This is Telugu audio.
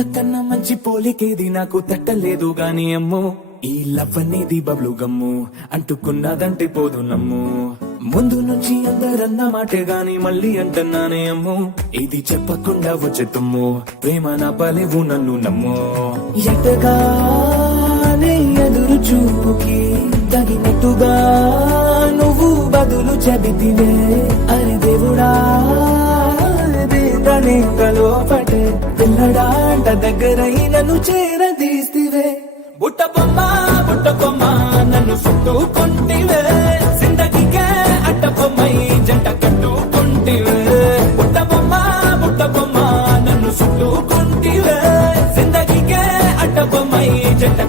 ఇంతకన్నా మంచి పోలికేది నాకు తట్టలేదు గాని అమ్మో ఈ లవ్ అనేది బబ్లు గమ్ము అంటుకున్నదంటే పోదు నమ్ము ముందు నుంచి అందరన్న మాటే గాని మళ్ళీ అంటున్నానే అమ్ము ఇది చెప్పకుండా వచ్చే తుమ్ము ప్రేమ నా పలేవు నన్ను నమ్ము ఎటగానే ఎదురు చూపుకి తగినట్టుగా నువ్వు బదులు చెబితివే అరే దేవుడా లోపటే పిల్లడాంట దగ్గరై నన్ను చేరదీస్తివే బుట్ట బొమ్మ నన్ను చుట్టుకుంటివే జిందగీకే అట్ట బొమ్మై జంట కట్టుకుంటివే బుట్ట బొమ్మ నన్ను చుట్టుకుంటివే జిందగీకే అట్ట బొమ్మై జంట